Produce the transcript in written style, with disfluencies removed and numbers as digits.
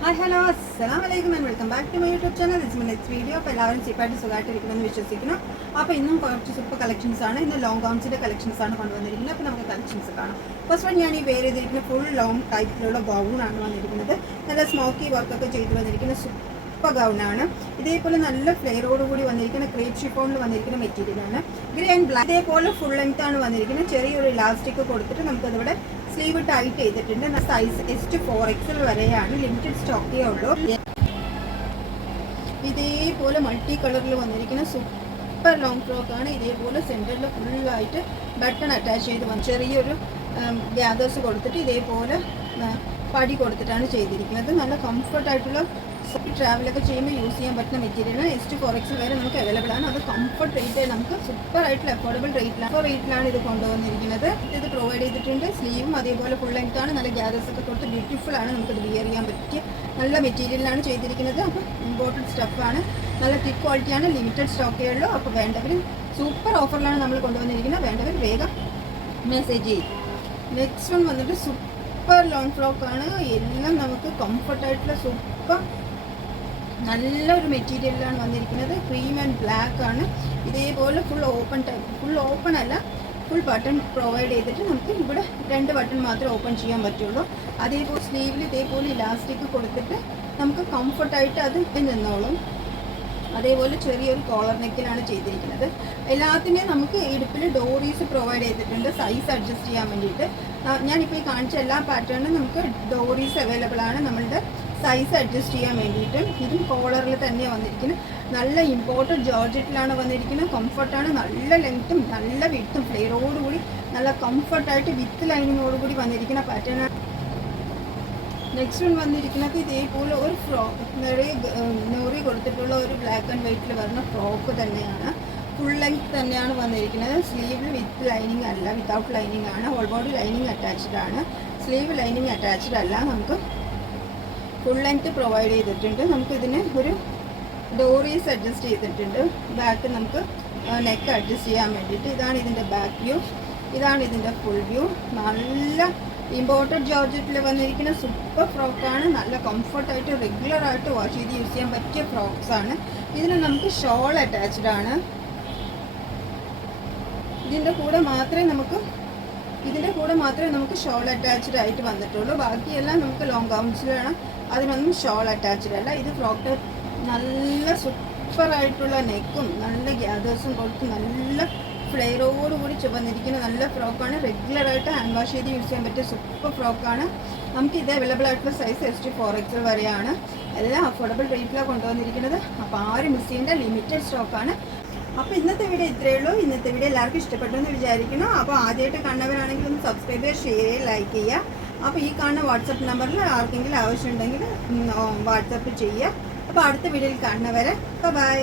Hi hello അസ്സലാമു അലൈക്കും and welcome back to my YouTube channel. This my next video. അപ്പോൾ എല്ലാവരും ചീപ്പായിട്ട് സുഖമായിട്ടിരിക്കണമെന്ന് വിശ്വസിക്കുന്നു. അപ്പോൾ ഇന്നും കുറച്ച് സൂപ്പർ കളക്ഷൻസ് ആണ്. ഇന്ന് ലോങ് ഗൗൺസിൻ്റെ കളക്ഷൻസ് ആണ് കൊണ്ടുവന്നിരിക്കുന്നത്. അപ്പോൾ നമുക്ക് കളക്ഷൻസ് കാണാം. ഫസ്റ്റ് വൺ ഞാൻ ഈ വെയർ ചെയ്തിരിക്കുന്ന ഫുൾ ലോങ് ടൈപ്പിലുള്ള ഗൗണാണ് വന്നിരിക്കുന്നത്. നല്ല സ്മോക്കി വർക്കൊക്കെ ചെയ്ത് വന്നിരിക്കുന്ന സൂപ്പർ ഗൗണാണ്. ഇതേപോലെ നല്ല ഫ്ലെയറോടുകൂടി വന്നിരിക്കുന്ന ക്രേപ്പ് ഷിഫോണിൽ വന്നിരിക്കുന്ന മെറ്റീരിയലാണ്. Grey and black. ഇതേപോലെ ഫുൾ ലെങ്ത് ആണ് വന്നിരിക്കുന്നത്. ചെറിയൊരു ഇലാസ്റ്റിക് കൊടുത്തിട്ട് നമുക്കതിവിടെ സ്ലീവ് ടൈറ്റ് ചെയ്തിട്ടുണ്ട്. സൈസ് S4XL വരെയാണ്. ലിമിറ്റഡ് സ്റ്റോക്കേ ഉള്ളൂ. ഇതേപോലെ മൾട്ടി കളറിൽ വന്നിരിക്കുന്ന സൂപ്പർ ലോങ് ഫ്രോക്ക് ആണ്. ഇതേപോലെ സെൻറ്ററിൽ ഫുള്ളായിട്ട് ബട്ടൺ അറ്റാച്ച് ചെയ്ത് ചെറിയൊരു ഗ്യാദേഴ്സ് കൊടുത്തിട്ട് ഇതേപോലെ പടി കൊടുത്തിട്ടാണ് ചെയ്തിരിക്കുന്നത്. നല്ല കംഫർട്ടായിട്ടുള്ള ട്രാവലൊക്കെ ചെയ്യുമ്പോൾ യൂസ് ചെയ്യാൻ പറ്റുന്ന മെറ്റീരിയലാണ്. S4XL വരെ നമുക്ക് അവൈലബിൾ ആണ്. അത് കംഫർട്ട് റേറ്റ് നമുക്ക് സൂപ്പർ ആയിട്ടുള്ള അഫോർഡബിൾ റേറ്റിലാണ് ഇത് കൊണ്ടുവന്നിരിക്കുന്നത്. ഇത് പ്രൊവൈഡ് ചെയ്തിട്ടുണ്ട്. സ്ലീവും അതേപോലെ ഫുൾ ലെങ്ത് ആണ്. നല്ല ഗ്യാദേഴ്സ് ഒക്കെ കൊടുത്ത് ബ്യൂട്ടിഫുൾ ആണ്. നമുക്കത് വിയർ ചെയ്യാൻ പറ്റിയ നല്ല മെറ്റീരിയലാണ് ചെയ്തിരിക്കുന്നത്. അപ്പോൾ ഇമ്പോർട്ടൻറ്റ് സ്റ്റഫാണ്. നല്ല തിക്ക് ക്വാളിറ്റിയാണ്. ലിമിറ്റഡ് സ്റ്റോക്കേ ഉള്ളൂ. അപ്പോൾ വേണ്ടവർ സൂപ്പർ ഓഫറിലാണ് നമ്മൾ കൊണ്ടുവന്നിരിക്കുന്നത്. വേണ്ടവർ വേഗം മെസ്സേജ് ചെയ്യും. നെക്സ്റ്റ് വൺ വന്നിട്ട് സൂപ്പർ ലോങ് ഫ്രോക്കാണ്. എല്ലാം നമുക്ക് കംഫർട്ടായിട്ടുള്ള സൂപ്പർ നല്ലൊരു മെറ്റീരിയലാണ് വന്നിരിക്കുന്നത്. ക്രീം ആൻഡ് ബ്ലാക്ക് ആണ്. ഇതേപോലെ ഫുൾ ഓപ്പൺ അല്ല, ഫുൾ ബട്ടൺ പ്രൊവൈഡ് ചെയ്തിട്ട് നമുക്ക് ഇവിടെ 2 ബട്ടൺ മാത്രമേ ഓപ്പൺ ചെയ്യാൻ പറ്റുള്ളൂ. അതേപോലെ സ്ലീവിൽ ഇതേപോലെ ഇലാസ്റ്റിക് കൊടുത്തിട്ട് നമുക്ക് കംഫർട്ടായിട്ട് അത് നിന്നോളും. അതേപോലെ ചെറിയൊരു കോളർ നെക്കിലാണ് ചെയ്തിരിക്കുന്നത്. എല്ലാത്തിൻ്റെയും നമുക്ക് ഇടുപ്പിൽ ഡോറീസ് പ്രൊവൈഡ് ചെയ്തിട്ടുണ്ട് സൈസ് അഡ്ജസ്റ്റ് ചെയ്യാൻ വേണ്ടിയിട്ട്. ഞാനിപ്പോൾ ഈ കാണിച്ച എല്ലാ പാറ്റേണും നമുക്ക് ഡോറീസ് അവൈലബിൾ ആണ് നമ്മളുടെ സൈസ് അഡ്ജസ്റ്റ് ചെയ്യാൻ വേണ്ടിയിട്ട്. ഇതും കോളറിൽ തന്നെയാണ് വന്നിരിക്കുന്നത്. നല്ല ഇമ്പോർട്ടഡ് ജോർജറ്റിലാണ് വന്നിരിക്കുന്നത്. കംഫർട്ടാണ്. നല്ല ലെങ്ത്തും നല്ല വിഡ്ത്തും ഫ്ലെയറോടുകൂടി നല്ല കംഫർട്ടായിട്ട് വിത്ത് ലൈനിങ്ങോടുകൂടി വന്നിരിക്കുന്ന പാറ്റേണാണ്. നെക്സ്റ്റ് വൺ വന്നിരിക്കുന്നത് ഇതേപോലെ ഒരു ഫ്രോക്ക് നെറി കൊടുത്തിട്ടുള്ള ഒരു ബ്ലാക്ക് ആൻഡ് വൈറ്റിൽ വരുന്ന ഫ്രോക്ക് തന്നെയാണ്. ഫുൾ ലെങ്ത് തന്നെയാണ് വന്നിരിക്കുന്നത്. സ്ലീവിൽ വിത്ത് ലൈനിങ് അല്ല, വിത്തൗട്ട് ലൈനിങ് ആണ്. ഹോൾ ബോഡി ലൈനിങ് അറ്റാച്ച്ഡ് ആണ്. സ്ലീവ് ലൈനിങ് അറ്റാച്ച്ഡ് അല്ല. നമുക്ക് ഫുൾ ലെങ്ത് പ്രൊവൈഡ് ചെയ്തിട്ടുണ്ട്. നമുക്കിതിന് ഒരു ഡോറീസ് അഡ്ജസ്റ്റ് ചെയ്തിട്ടുണ്ട്. ബാക്ക് നമുക്ക് നെക്ക് അഡ്ജസ്റ്റ് ചെയ്യാൻ വേണ്ടിയിട്ട്. ഇതാണ് ഇതിൻ്റെ ബാക്ക് വ്യൂ. ഇതാണ് ഇതിൻ്റെ ഫുൾ വ്യൂ. നല്ല ഇമ്പോർട്ടഡ് ജോർജറ്റിൽ വന്നിരിക്കുന്ന സൂപ്പർ ഫ്രോക്കാണ്. നല്ല കംഫർട്ടായിട്ട് റെഗുലറായിട്ട് വാഷ് ചെയ്ത് യൂസ് ചെയ്യാൻ പറ്റിയ ഫ്രോക്സാണ്. ഇതിന് നമുക്ക് ഷോൾ അറ്റാച്ച്ഡ് ആണ്. ഇതിൻ്റെ കൂടെ മാത്രമേ നമുക്ക് ഷോൾ അറ്റാച്ച്ഡ് ആയിട്ട് വന്നിട്ടുള്ളൂ. ബാക്കിയെല്ലാം നമുക്ക് ലോങ് ഗൗൺസിലാണ്. അതിനൊന്നും ഷോൾ അറ്റാച്ച്ഡ് അല്ല. ഇത് ഫ്രോക്ക് നല്ല സൂപ്പറായിട്ടുള്ള നെക്കും നല്ല ഗ്യാദേഴ്സും കൊടുത്ത് നല്ല ഫ്ലെയറോടുകൂടി വന്നിരിക്കുന്ന നല്ല ഫ്രോക്കാണ്. റെഗുലറായിട്ട് ഹാൻഡ് വാഷ് ചെയ്ത് യൂസ് ചെയ്യാൻ പറ്റിയ സൂപ്പർ ഫ്രോക്കാണ്. നമുക്ക് ഇത് അവൈലബിൾ ആയിട്ടുള്ള സൈസ് S4XL വരെയാണ്. എല്ലാം അഫോർഡബിൾ റേറ്റിലാണ് കൊണ്ടുവന്നിരിക്കുന്നത്. അപ്പോൾ ആരും മിസ് ചെയ്യേണ്ട ലിമിറ്റഡ് സ്റ്റോക്കാണ്. അപ്പോൾ ഇന്നത്തെ വീഡിയോ ഇത്രയേ ഉള്ളൂ. ഇന്നത്തെ വീഡിയോ എല്ലാവർക്കും ഇഷ്ടപ്പെട്ടു എന്ന് വിചാരിക്കുന്നു. അപ്പോൾ ആദ്യമായിട്ട് കാണുന്നവരാണെങ്കിൽ ഒന്ന് സബ്സ്ക്രൈബ് ചെയ്യുക, ഷെയർ ചെയ്യുക, ലൈക്ക് ചെയ്യുക. അപ്പോൾ ഈ കാണുന്ന വാട്സപ്പ് നമ്പറിൽ ആർക്കെങ്കിലും ആവശ്യമുണ്ടെങ്കിൽ വാട്സപ്പ് ചെയ്യുക. അപ്പോൾ അടുത്ത വീഡിയോയിൽ കാണുന്നവരെ ബൈ.